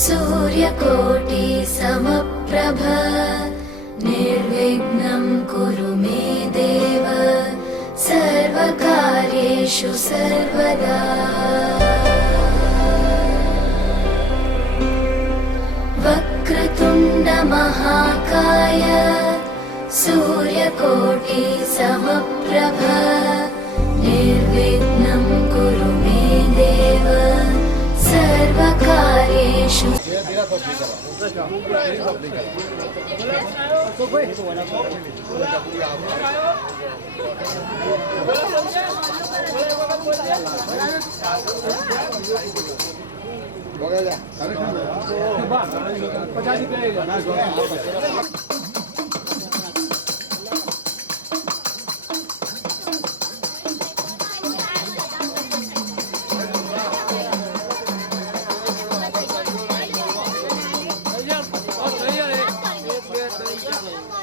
सूर्यकोटि समप्रभ निर्विघ्नं कुरु मे देव सर्वकार्येषु सर्वदा। वक्रतुण्ड महाकाय सूर्यकोटि समप्रभ निर्विघ्नं कुरु मे देव सर्वकार्येषु।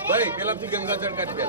ભાઈ પેલાથી ગંગા જળ કાઢી દે.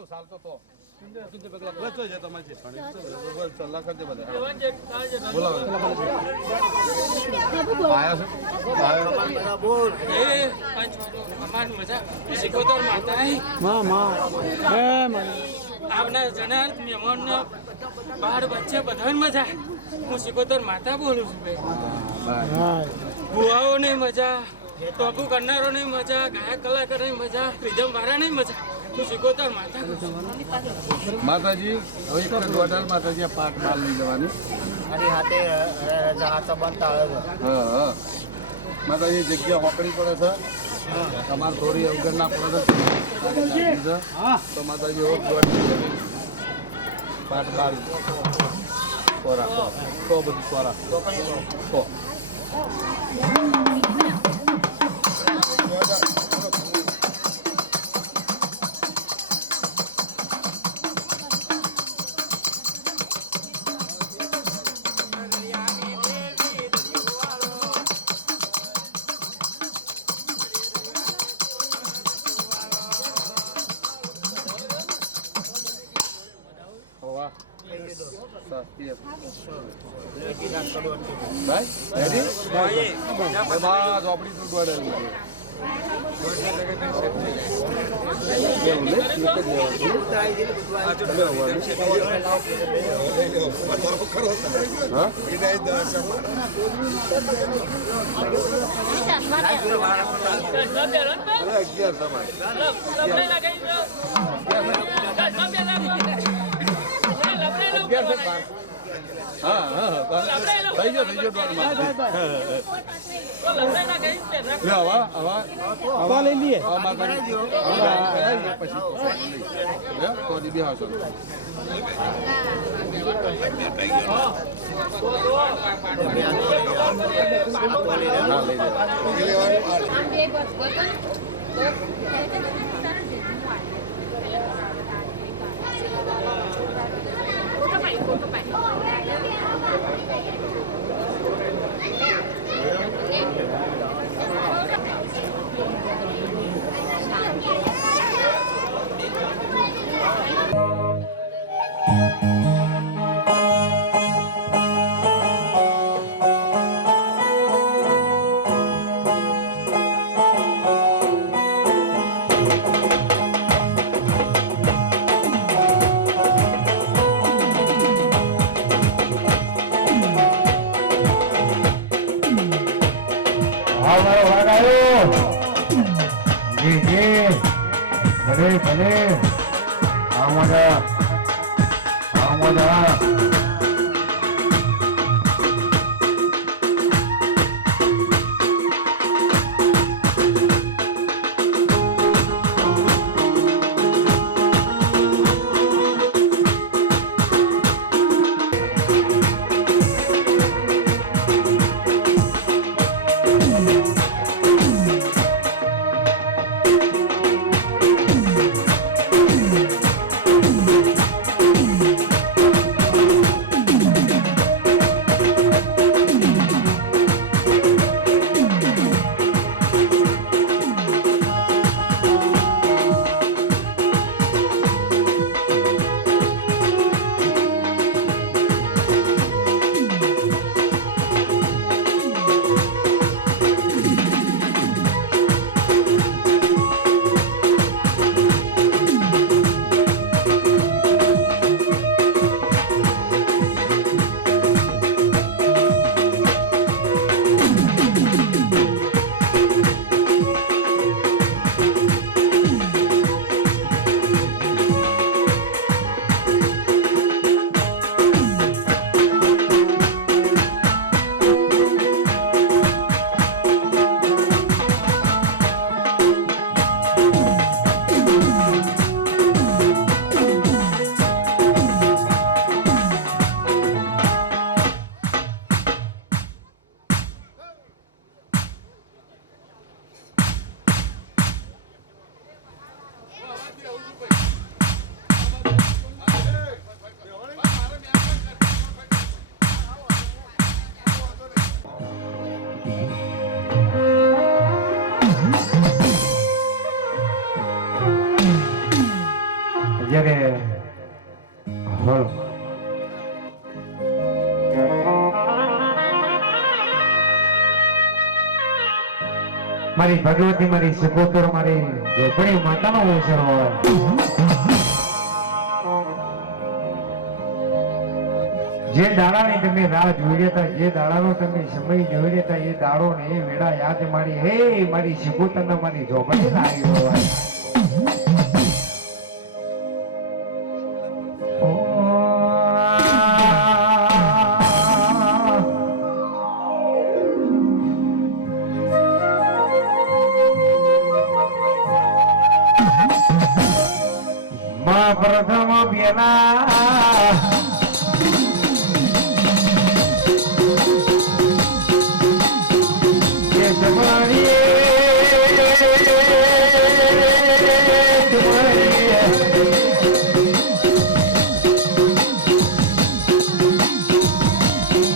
હાલો ચાલતો તો બસ છે તમારી સલાહ કરજે બધા બોલાવો આપના જનાર મહેમાન બાળ બચ્ચે બધા મજા. હું સિકોતર માતા બોલું છું ભાઈ. બુઆઓ ની મજા, ટોપુ કરનારો ની મજા, ગાયક કલાકાર ની મજા, રીધમ વાળા ની મજા. હું સિકોતર માતા માતાજી હવે એક વડાલ માતાજી આ પાઠ બાલ લઈ જવાની મારી હાથે હાથો બનતા આવે છે. હા માતાજી જગ્યા હોકડી પડે છે તમારે થોડી અવગણ ના પડે છે તો માતાજી એવો પાઠ બાલ ખોરાક તો બધું ખોરાક તો જ્યારે હળ મારી ભગવતી મારી સગોદર મારી ઝોપડી માતાનો અવસર હોય જે દાડાની તમે રાહ જોઈ રહ્યા હતા, જે દાડાનો તમે સમય જોઈ રહ્યા હતા, એ દાડો ને એ વેળા યાદ મારી હે મારી સગોદર ને મારી ઝોપડી લાગી હોય પ્રથમ બેના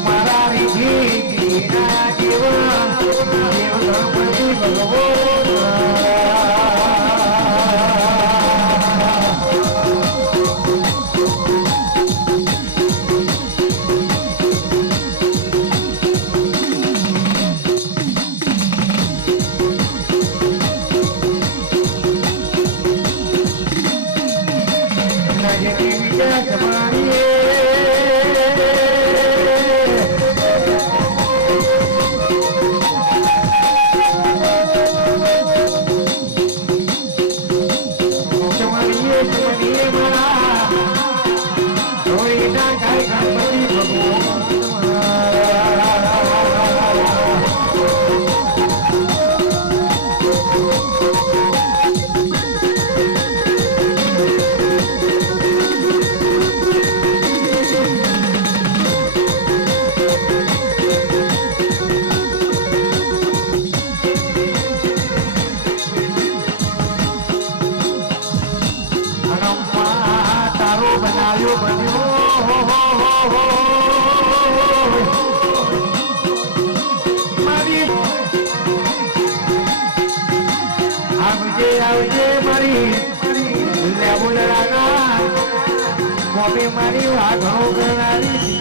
મારા વિધિ ના જીવન મારી વાઘો ગણારી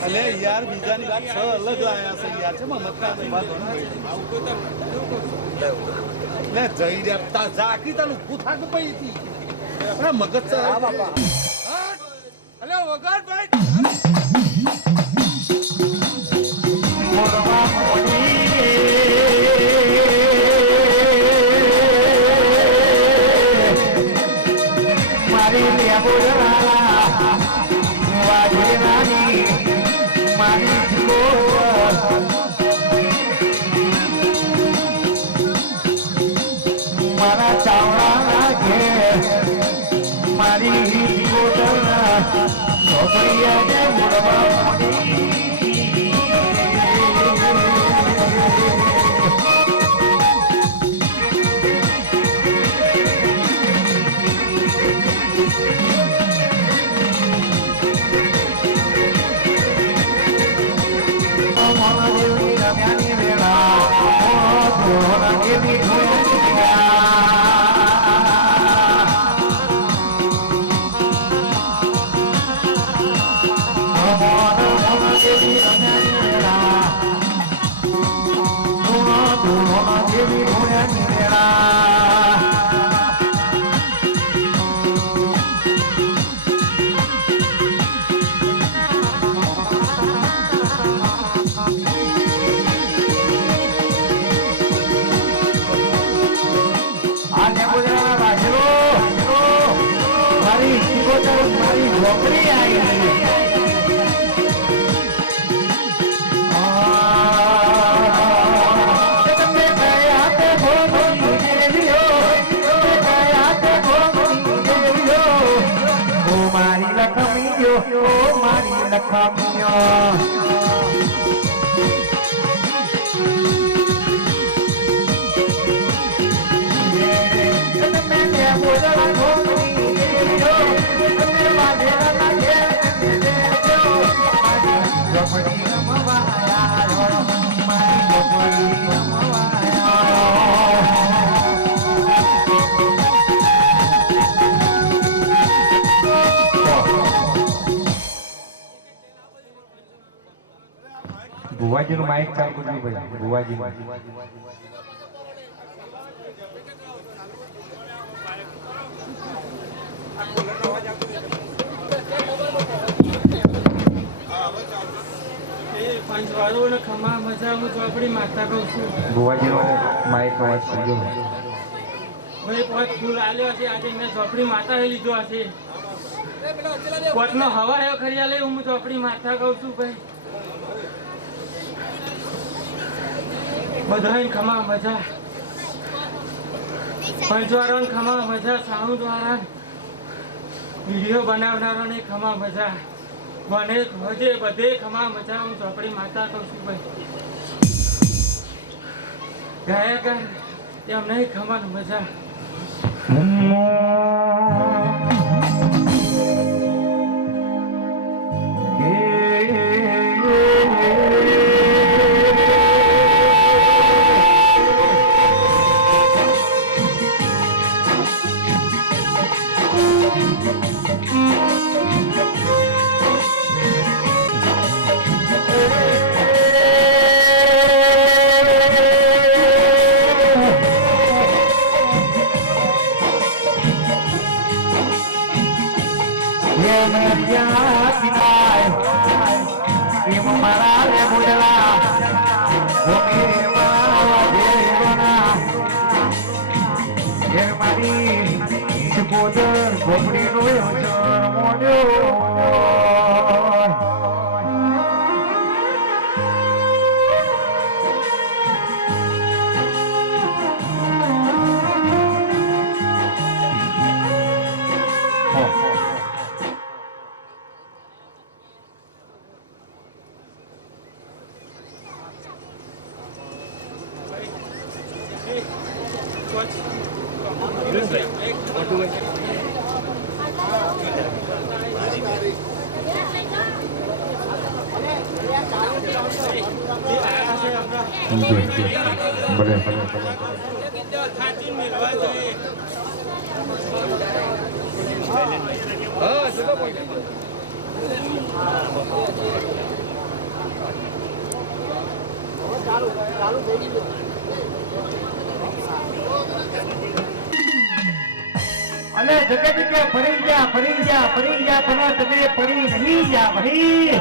અલે યાર બીજાની વાત છ અલગ લાયા છે યાર છે મતતા લે જઈ રહ્યા જાકી તને ઉઠા કે પઈ હતી અરે મગજ છે આ બાપા અલે વગાડ ભાઈ મારી લે બોલા ઝોપડિયાને મૂળમાં મોડી નોકરી આવી તમે ગયા તે ભોગવી દેવ્યો ઓ મારી લખમીયો ઓ મારી લખમીયો ભુવાજી નું માઇક ચાલુ કરજો ભાઈ ભુવાજી પંચવાળો ને ખમા મજા હું ચોપડી માતા કહું છું ભુવાજી નો માઇક અવાજ કરજો ભાઈ પોત ફૂલ આલ્યો છે આજે મેં ચોપડી માતા લીધો હશે પોતનો હવા ખરી આલે હું ચોપડી માતા કહું છું ભાઈ બધાને ખમા મજા પંચવાળો ખમા મજા સાઉન્ડ વાળા વિડીયો બનાવનારોને ખમા મજા મને હજે બધે ખમા મજા હું ચોપડી માતા કહું છું ભાઈ ગાયક એમ નહીં ખમાનું મજા અને જગત કે ફરી જા પણ તમે ફરી નહીં જા ભાઈ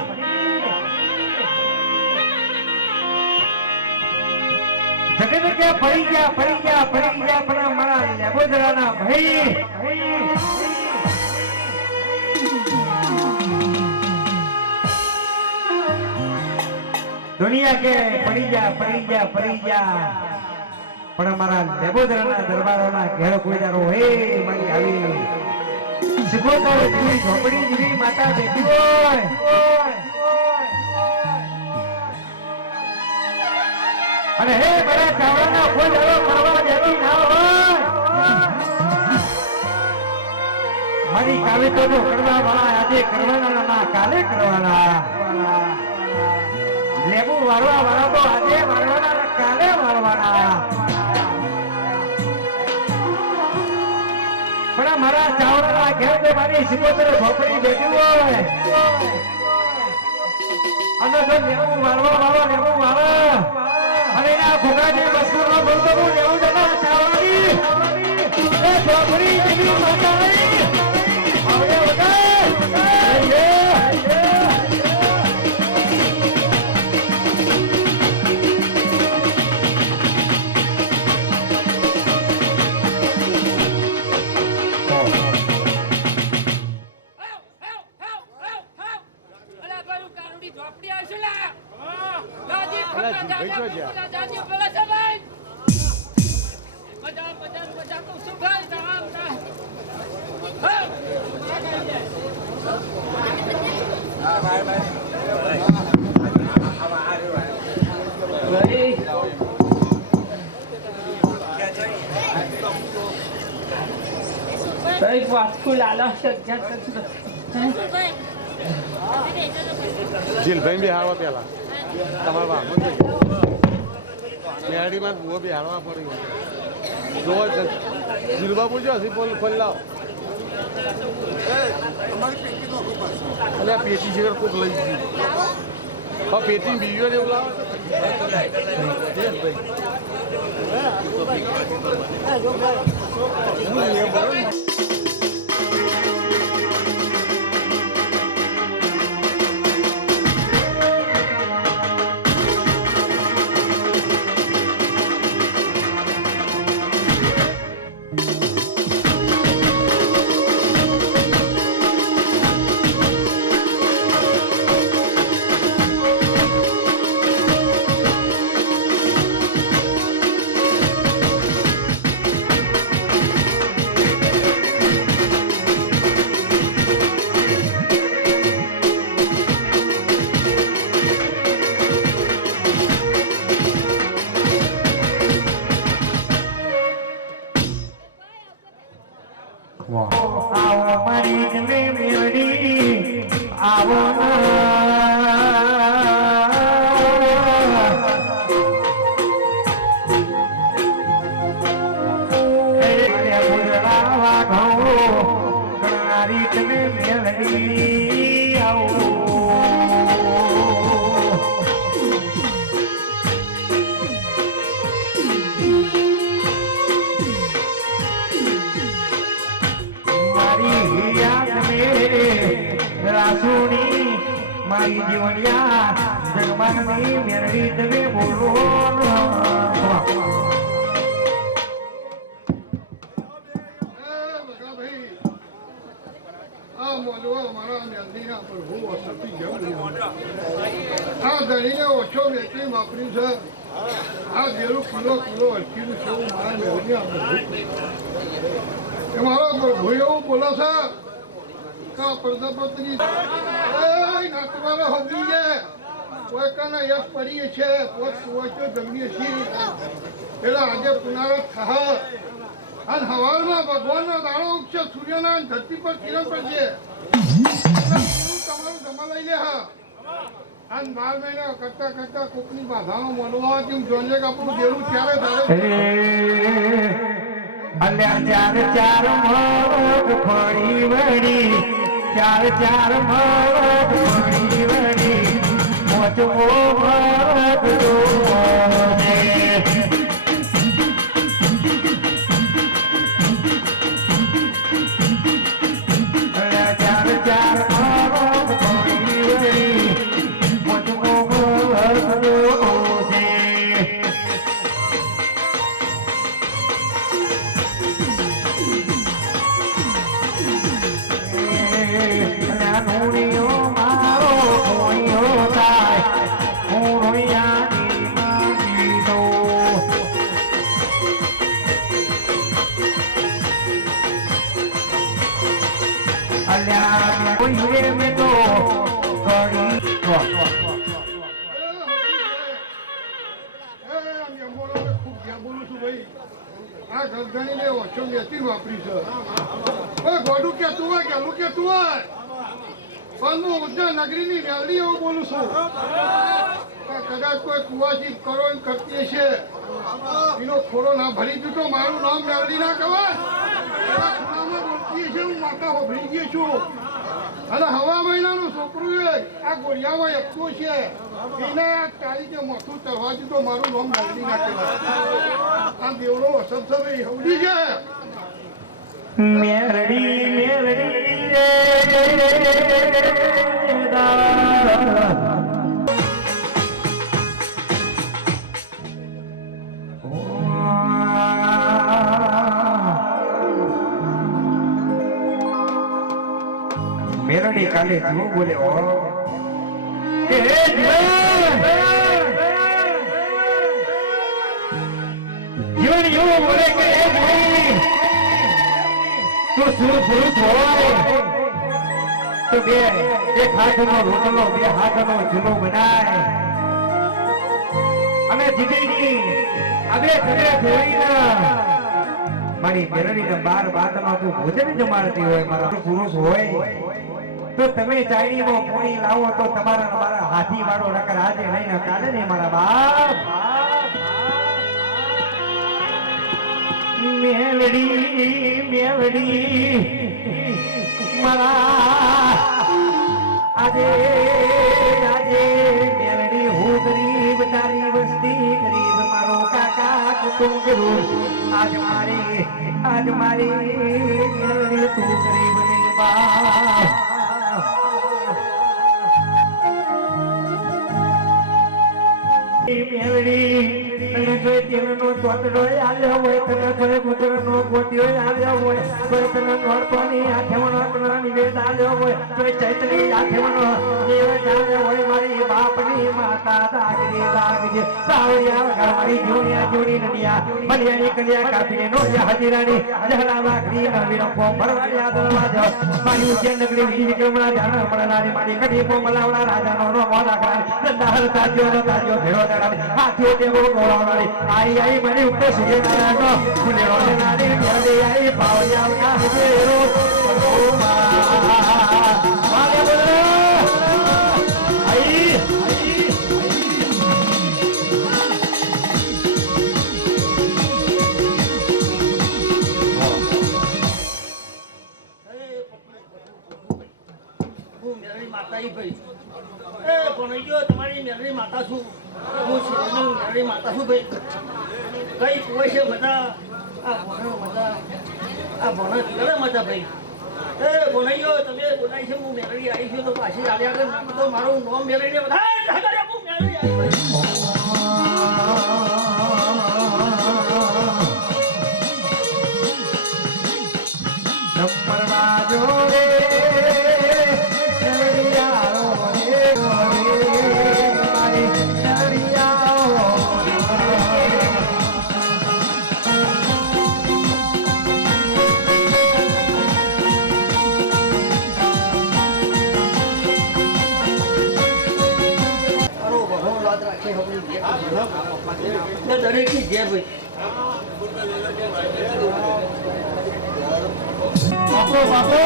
જગત કે ફરી જા પણ મારા લેબોદરાના ભાઈ દુનિયા કે ફરી જા પણ મારા લેબોદરાના દરબારોના ઘેર કોઈ દારો હે મારી આવી શિકોતર જેવી ઝોપડી જેવી માતા બેઠી હોય અને હે મારા ચાવડાના કોઈ દાડો કરવા દેતી ના હોય મારી કાલે તો કરવા વાળા આજે કરવાના ના કાલે કરવાના લેબુ વાળવા વાળા તો આજે વાળવાના કાલે વાળવાના પણ મારા ચાવડાના ઘેર તે મારી શિકોતર ઝોપડી બેઠી હોય અને જો લેબુ વાળવા વાળો લેબુ વાળો અને ના ભોગાની વસ્તુ નો બોલતો હું લેવું જતા ચાવડાની એ ઝોપડી જેવી માતા આવડે વગર જીલભાઈ બી હારવા પેલા તમારા બાપુ મેડીમાં ભૂવો બી હારવા પડી જોવો જીલબાબુ જો હસી બોલ ખોલ લાવ અલે આ પેટી સિગર કોક લઈ ગઈ હા પેટી બીજો એવું લાવો ભાઈ આવો મારી જમે મેળી આવો મારી જીવનિયા જગમાનની મેળવી તમે બોલો આ ધણીને ઓછો વેચી વાપરી છે આ જેલું કિલો અટકીનું છે એવું મારા મેળવી એ મારો પ્રભુ એવું બોલે છે કા પ્રજાપતિની નાતવાને હોવી છે કોઈ કાના યશ પડીએ છે પોત સુવાચો જગડીએ છીએ એટલે આજે પુનારત થા અને હવારમાં ભગવાનનો દાડો ઉગશે સૂર્યના ધરતી પર કિરણ પડશે તમારું જમા લઈ લે હા અને 12 મહિના કરતા કરતા કોકની બાધાનો મનવા તેમ જોજે કે આપણું દેવું ત્યારે થાય અલ્યા ચાર મોગ ફળી વળી ચાર મોગ ફળી વળી મોચમો મોગ દોને મારો કોઈ થાય હું મળ્યું રે મેં તો કરી બોલું છું ભાઈ આ ગરદણીને ઓછો વેચી વાપરી છે ગોડું કેતું હોય ગેલું કેતું હોય પણ હું ઉદ્યા નગરીની વેલડી એવું બોલું છું કદાચ કોઈ કુવાજી કરો એમ કરતી છે એનો ખોડો ના ભરી દીધો મારું નામ વેલડી ના કહેવાય ખૂણામાં બોલતી છે હું માતા હોભળી ગઈ છું અને હવા મહિનાનું છોકરું એ આ ગોળિયામાં એકતું છે એને આ તારીખે મોથું ચડવા દીધો મારું નામ વેલડી ના કહેવાય આ દેવડો અસર છે હવડી છે મેરડી રે મેરડી કાલે જો બોલે ઓ જીવન એવું બોલે કે તો સુર પુરુષ હોય તો બે એક હાથનો રોટલો બે હાથનો ચૂલો બનાય અને જીગીની આગળ ઘરે ફેરીને મારી મેરડીને 12 બાતનો તું ભોજન જમાડતી હોય મારા પુરુષ હોય તો તમે ચાયણીમાં પાણી લાવો તો તમારા મારા હાથી વાળો નકર આજે નહીં ને કાલે નહીં મારા બાપ મેલડી મારા આજે મેલડી હું ગરીબ તારી વસ્તી ગરીબ મારો કાકા કુટુંબ ગરીબ આજ મારી મેલડી તું ગરીબ નહીં બા મેલડી તને કોઈ તેલનો તોતડો આવ્યો હોય તને કોઈ ગુદરનો ગોટ્યો આવ્યો હોય કોઈ તને નોરકોની આઠેવણો તને નિવેદ આવ્યો હોય કોઈ ચૈત્રી આઠેવણો નિવેદ આવ્યો હોય મારી બાપની માતા દાગરી દાગજે સાવરિયા વગર મારી જોડી નડિયા મલિયાની કલિયા કાપીને નોરિયા હજીરાની જહલા વાગરી નવીનો કો ભરવાડિયા દરવાજો મારી ઉજ્જૈન નગરી વિક્રમણા જાણ મળનારી મારી કડી કો મલાવડા રાજાનો નો મોડા કરાય દંડાહર તાજો ભેળો દડાની હાથીઓ દેવો ગોળાવાળી आई मरी ऊपर से नारायण फूले वाले नारी वाले आई पावया हजेरो ओ वाले बोलो आई હું મેરડી માતા ઈ ભાઈ એ કોણ ગયો તમારી મેરડી માતા છું હું શિવની મેરડી માતા છું ભાઈ કઈ કોઈ છે મજા આ ભણ કરે મજા ભાઈ એ બોલાઈ તમે બોલાય છે હું મેરડી આવી છું તો પાછી આવ્યા કરે તો મારું નામ મેરડી બધા હું મેરડી આવી ભાઈ દરેક ની જે ભાઈ બાપો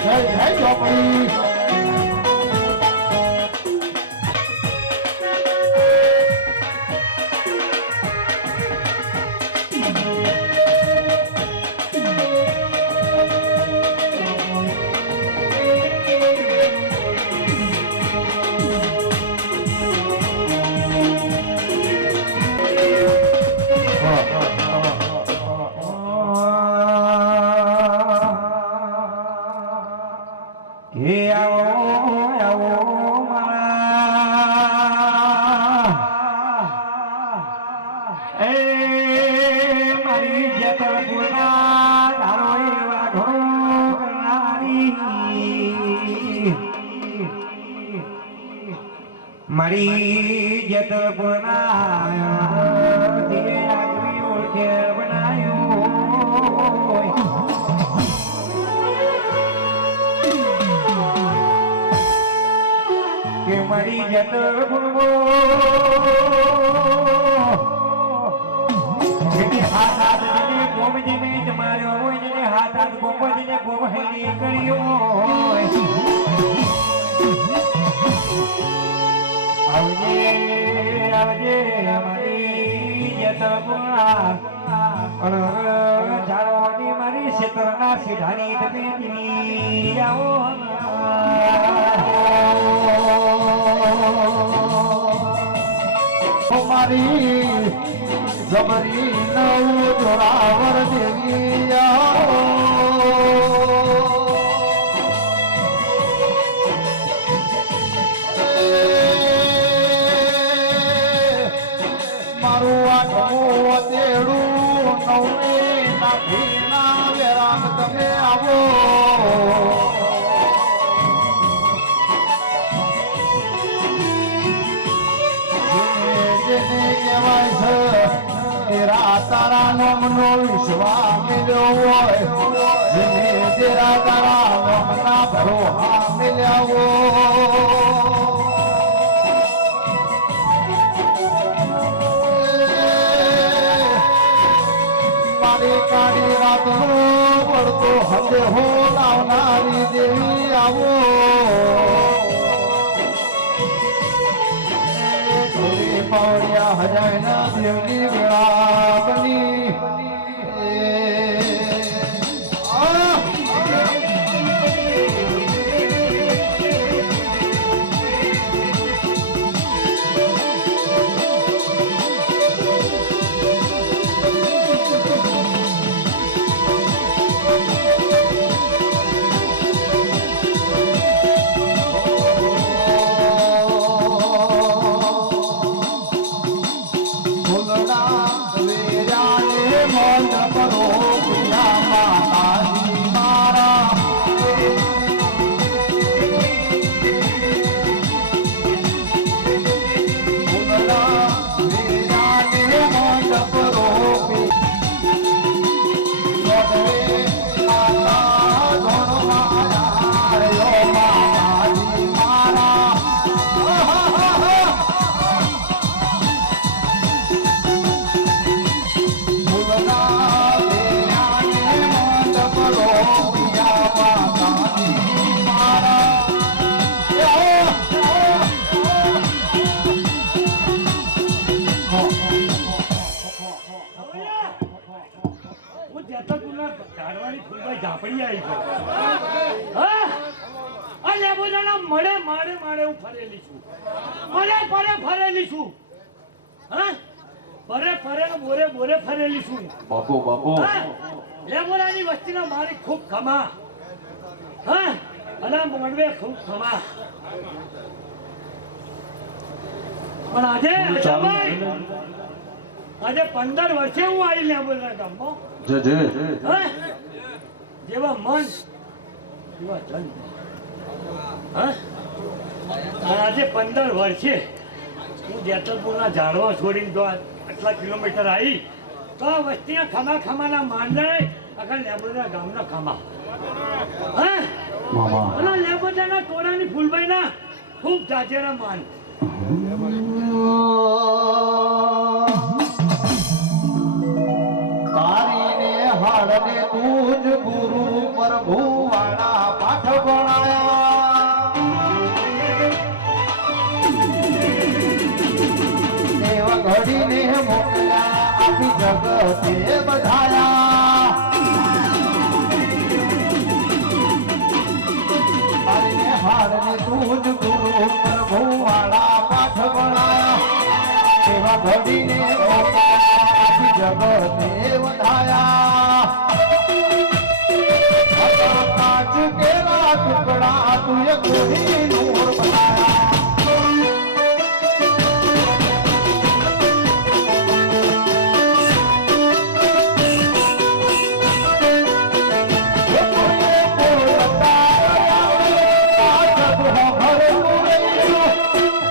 જય ચોપડી મારી જતપુરના દિયે આગવી ઓળખે બનાયો કે મારી જત ગુણવો જેને હાથ હાથ જેને ગોમ જેને માર્યો હોય જેને હાથ હાથ ગોમ જેને ગોમ હેડી કર્યો હોય આવજે આવજે મારી જત ગુણા જાળવાની મારી ક્ષેત્રના સીધાની તમે દીવી આવો મારી જબરી નવ જોરાવર દેવી મારું આઠમું તેડું નવમે નાખી ના વેરામ તમે આવો તારા નામનો વિશ્વાસ મિલ્યો હોય જેને તેરા તારા નામના ભરોહા મિલ્યા મારી કાળી રાતનો પડતો હદે હો લાવનારી દેવી આવો પાવડિયા હજારના દેવની વેળા બની લેબોરાની વસ્તીના મારી ખૂબ ખમા હા અને મોડવે ખૂબ ખમા પણ આજે આજે 15 વર્ષે હું આવી લેબોરા ગામમાં જેવા મન એવા જન હા આજે 15 વર્ષે હું જેતલપુરના ઝાડવા છોડીને તો આટલા કિલોમીટર આવી તો વસ્તીના ખમા ખમાના માંડે આખા લેબોડા ગામના ખમા હા અને લેબોડાના ટોળાની ફૂલભાઈના ખૂબ જાજેરા માન તારીને હાડને તુજ ગુરુ પ્રભુ વાળા પાઠ ભણાયા દેવ ઘડીને મોકલ્યા આપી જગતે બધાયા તારીને હાડને તુજ ગુરુ પ્રભુ વાળા પાઠ ભણાયા દેવ ઘડીને મોકલ્યા જગતે વધાયા કાચ કેલા ટુકડા તુએ કોઈ નૂર બનાયા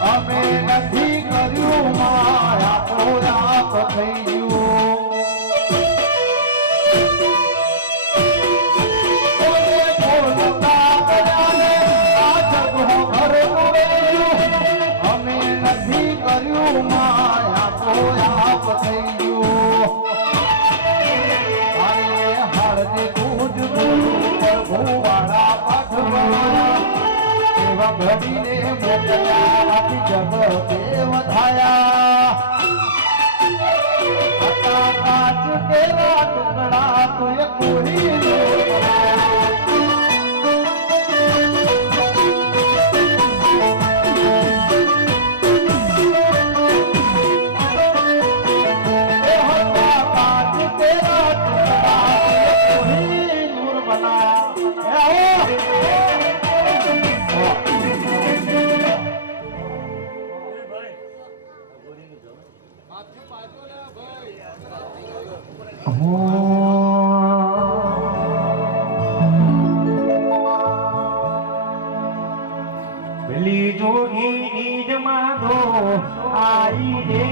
અમે નથી કર્યું માયા પોયા થઈ ગયું ધણીને મોકલ્યા જગતે વધાયા હતા કાચ કેરા ટુકડા તુએ પૂરી પેલી જોગી નીજ માધો આઈ રે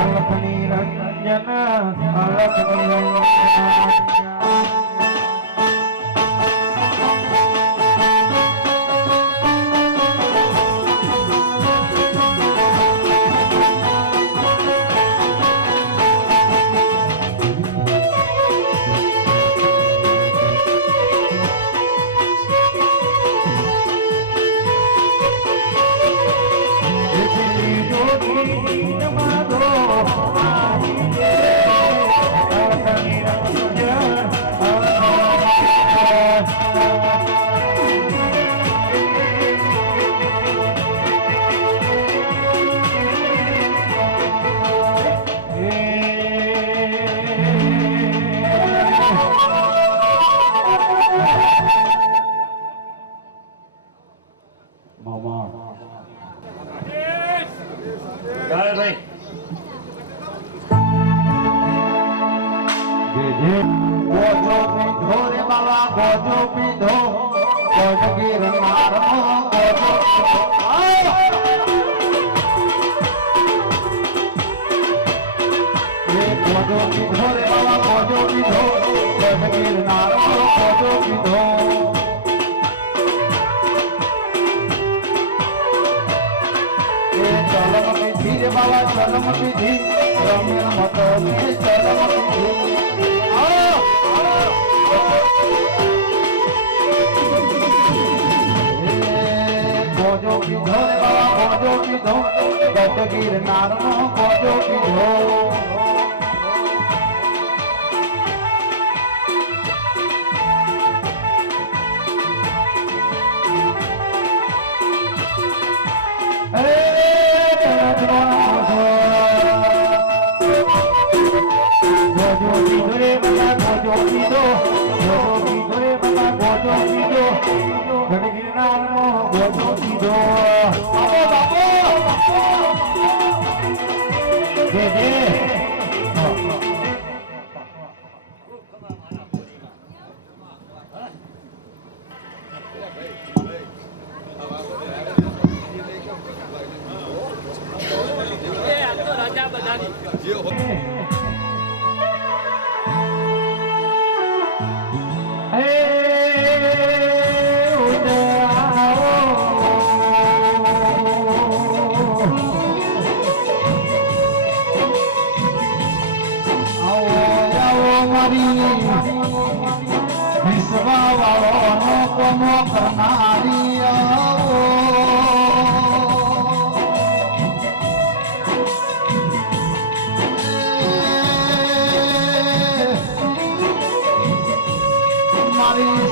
અલખની રંજન અલખની રંજન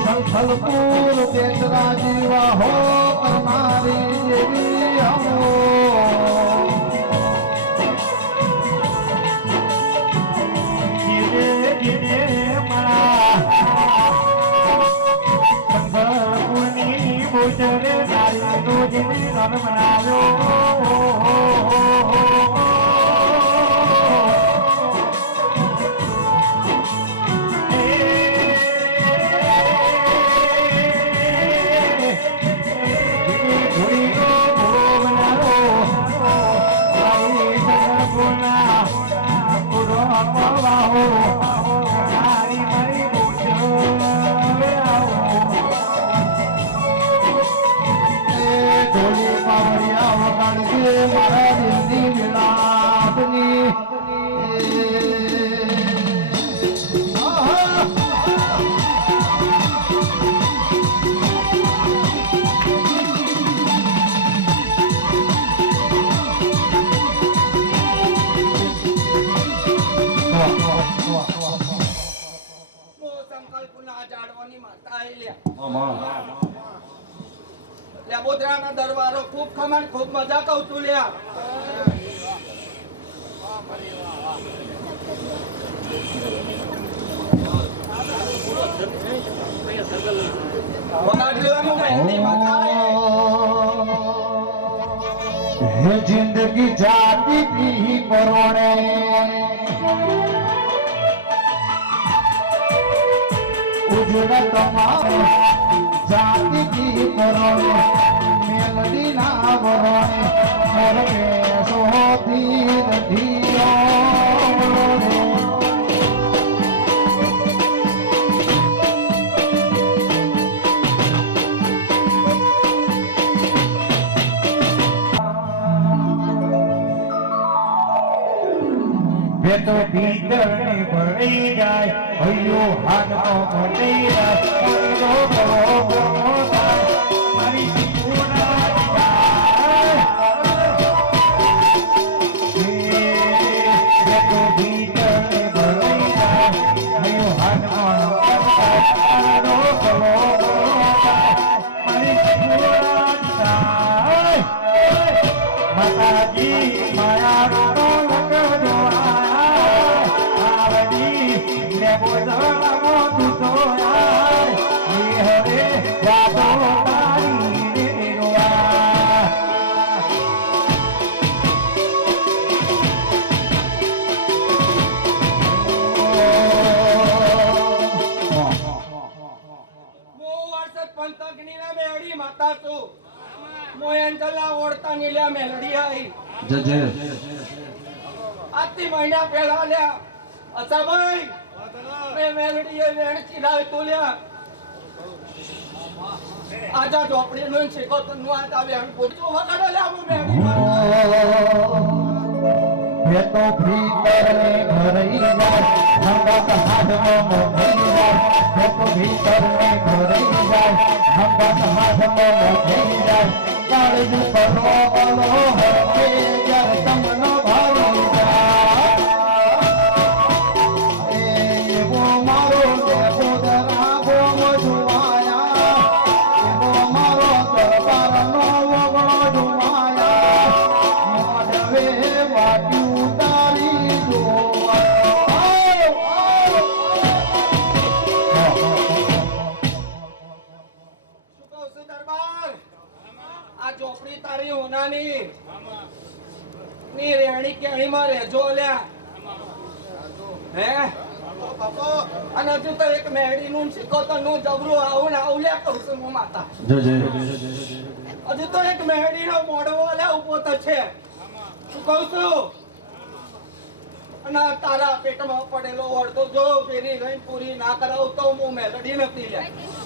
સંથલપુર દેશરા જીવા હો તમારી દેવી હમો ગીરે ગીરે મારા સંથલપુરની બોજરે નારી નો જીવી રન બનાવ્યો લેબોદરાના દરબારો ખૂબ ખમણ ખૂબ મજા કહું છું લ્યા. વગાડવાનું મહેંદી માતા હે જિંદગી જાતી તી પરોણે ઉજળ તમારો જાતી તી પરોણે મેલડી ના વરોણે મોર બેસો ધીર ધીરો તો ભીતર ને ભળી જાય ભૈયો હાથમાં ભળી જાય મારી તો ભીતર ને ભળી જાય ભૈયો હાથમાં માતાજી માયા આજથી મહિના પહેલા લ્યા અચ્છાભાઈ મેં મેલડીએ વેણ ચીલાવી તો લ્યા આજા ઝોપડી નું શીખો તો નું આ વેણ પોચો વગાડો લ્યા હું મેલડી મે તો ભીતર ને ભરાઈ જાય હંગાત હાથમાં મોઢી જાય મે તો ભીતર ને ભરાઈ જાય હંગાત હાથમાં મોઢી જાય કાળજ પરો બલો હે જર તમનો ભાવી જાય એવો મારો દેવોદરા ગોમ જુવાયા એવો મારો દરબારનો વગણો જુવાયા મોઢવે વાટ્યું તારી આ ચોપડી તારી હોનાની ની રેણી કેણી માં રહેજો લ્યા હે અને હજુ તો એક મેડી નું શીખો તો નું જબરું આવું ને આવું લ્યા કહું છું હું માતા હજુ તો એક મેડી નો મોડવો લ્યા ઉભો તો છે હું કહું છું અને તારા પેટમાં પડેલો વળતો જો પેલી રહી પૂરી ના કરાવું તો હું મેલડી નથી લ્યા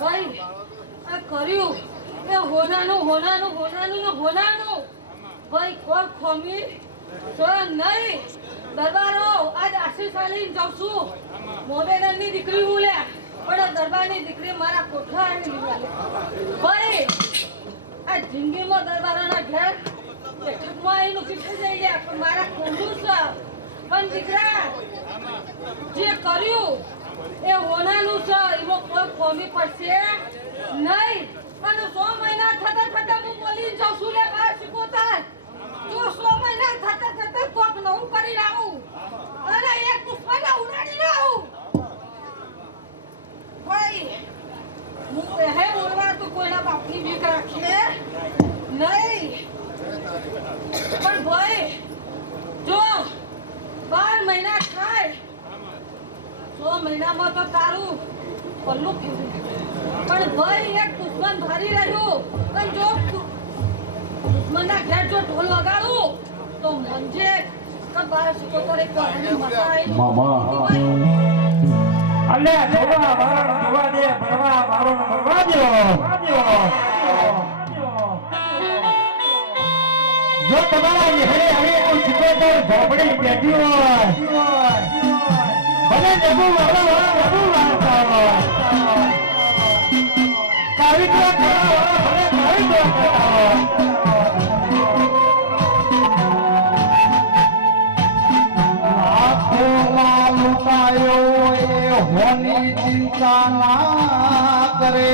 ભાઈ આ કર્યું એ હોનાનું હોનાનું હોનાનું ને હોનાનું ભાઈ કોણ ખોમી તો નહીં દરબારો આજ આશીષ આલીને જાઉં છું મોમેડનની દીકરી હું લે પણ દરબારની દીકરી મારા કોઠા આવીને લીધા ભાઈ આ જિંદગીમાં દરબારોના ઘેર બેઠકમાં એનું પીછે જઈ ગયા પણ મારા ખોંડું છે પણ દીકરા જે કર્યું એ હોનાનું છે એમાં કોઈ ખોમી પડશે નહીં અને 100 મહિના થતા થતા હું બોલી જાઉં છું લે બહાર શીખોતા જો 100 મહિના થતા થતા કોક નવું કરી લાવું અને એક દુશ્મનને ઉડાડી લાવું ભાઈ હું હે બોલવા તો કોઈના બાપની બીક રાખીએ નહીં પણ ભાઈ જો 12 મહિના થાય 100 મહિનામાં તો તારું પલ્લું ફેરવું પણ ભાઈ એક દુશ્મન ભારી રહ્યું અને જો દુશ્મનના ઘેર જો ઢોલ વગાડું તો મંજે કબાર શીખોતર એક કહાની મસાઈ મામા અલે જોવા મારો જોવા દે ભરવા મારો ભરવા દો જો તમારા હેરે હવે કોઈ શીખોતર ઝોપડી બેઠી હોય ભલે જબુ વાળા જબુ વાળા કાવિત્ર કરાવો ભલે કાવિત્ર કરાવો લાખોમાં લૂંટાયો એ હોની ચિંતા ના કરે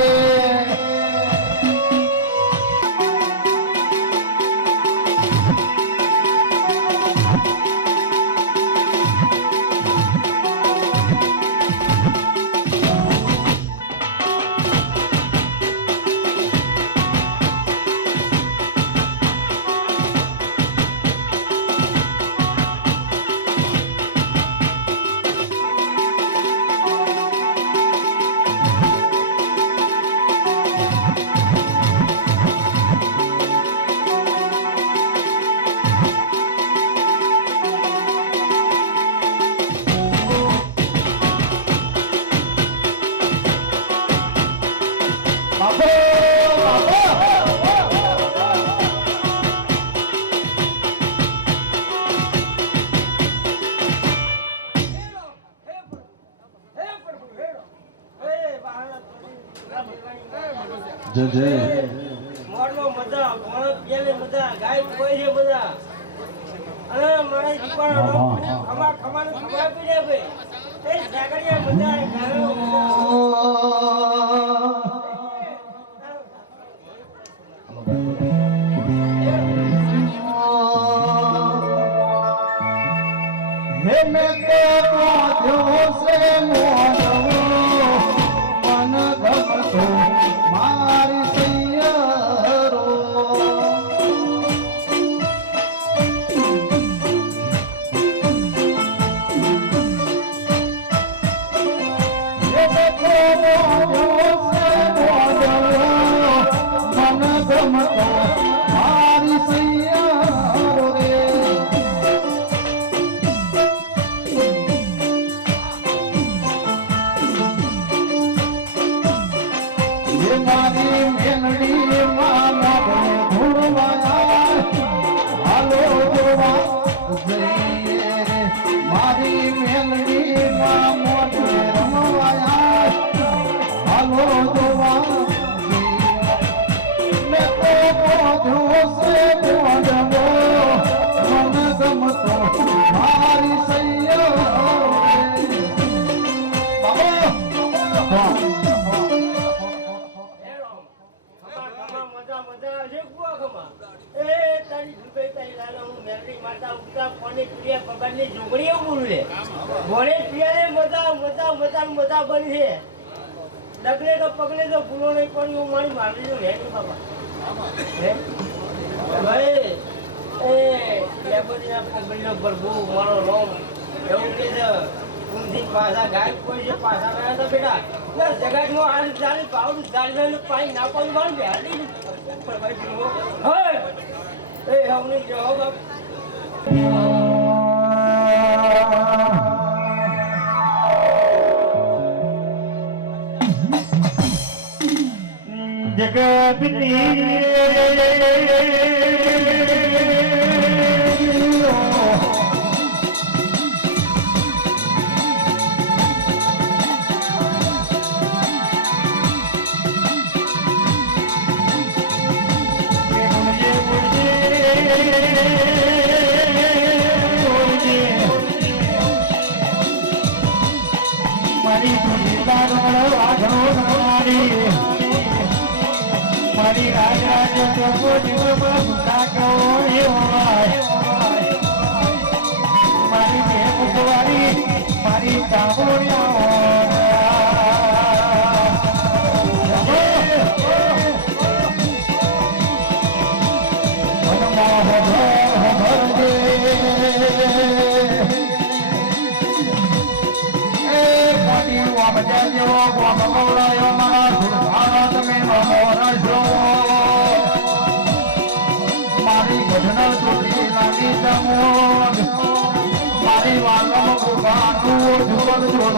મોરનો મજા મોર પેલે મજા ગાય કોઈ છે મજા અને મારા દીકરાનો ખમા ખમાનો ખમા પીડે ભાઈ તે સાગરિયા મજા હે મેં તો જો સે મોનો મન ગમતો મારી સૈયરો હે મેં તો જો સે મોનો મન ગમતો મારી સૈયરો રે મારી મેલડી માં ધૂળવાયા હાલો જોવા જઈએ મારી મેલડી માં મોઢે રમવાયા હાલો જોવા મેં તો બોધો સે બોધવો મન ગમતો મારી સૈયરો બાબા બોલું લે ભોળે પિયાને મજા મજા મજા મજા બની છે ડગલે તો પગલે તો ભૂલો નહીં પડી હું મારી મારી તો લે નહીં બાપા હે ભાઈ એ લેબોડીના પગલીનો પ્રભુ મારો રોમ એવું કે છે ઊંધી પાછા ગાય કોઈ છે પાછા ગયા તો બેટા જગાડમાં આ જાળી પાવડું જાળી પાણી નાખવાનું મારું બેહાડી ઉપર ભાઈ હવે એ હમણી જો બાપ મારી રાજા મારી બેવારી મારી મારી વાલમ ભગવાન જોડ જોડ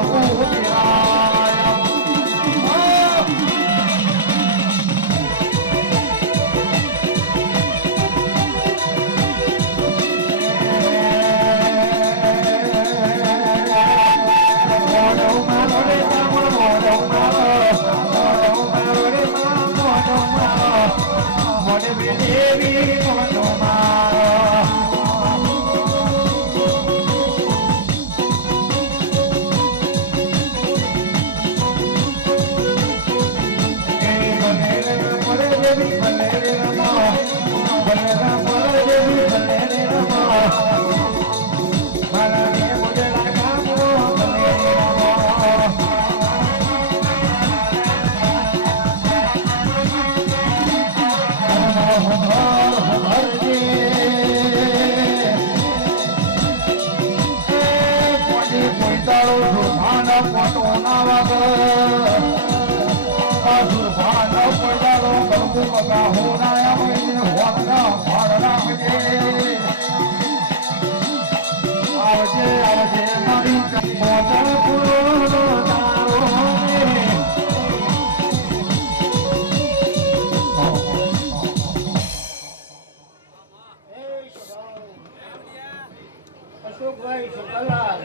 અશોકભાઈ સુકલાલ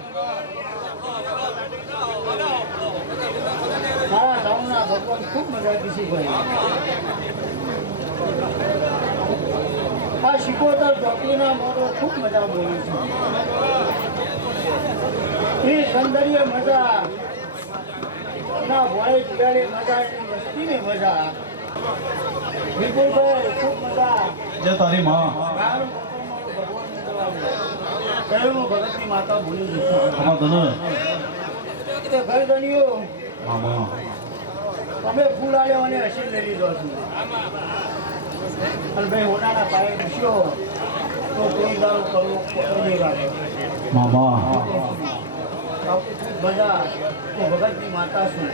મારા ગામના ભગવાન ખૂબ મજા કીધી ભાઈ આ શિકોતર ચોકીના મોરો ખૂબ મજા બોલું છું એ સૌંદર્ય મજા ના ભોળે પીડાડે મજા એની મસ્તીની મજા વિપુલભાઈ ખૂબ મજા જય તારી માં કયું ભગતની માતા ભૂલી જશું અમાર તને તે ઘર દનિયો મામા તમે ફૂલ આલ્યો અને હસી લઈ લીધો છું અને ભાઈ હોનાના પાયે પૂછ્યો તો કોઈ દારૂ કરવું નહીં લાગે મામા બધા તો ભગતની માતા છું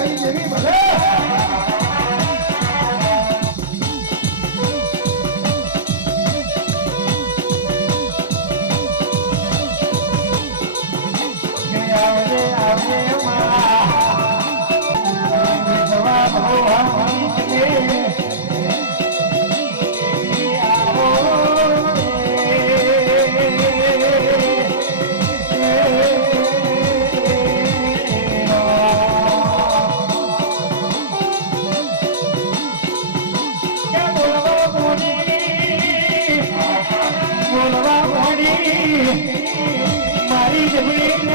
મારી દેવી ભલે આવજે આવજે મારા જવા ભગવાન કે આવો મારી જમીન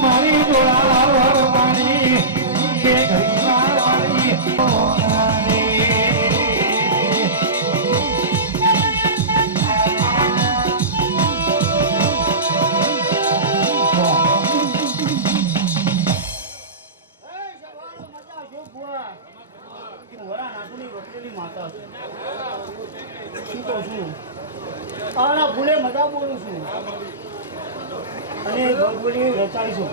મારી ડોળા મારી બે ઘડી મારી ભૂલે મજા બોલું છું અને ભગવતી રચાડીશું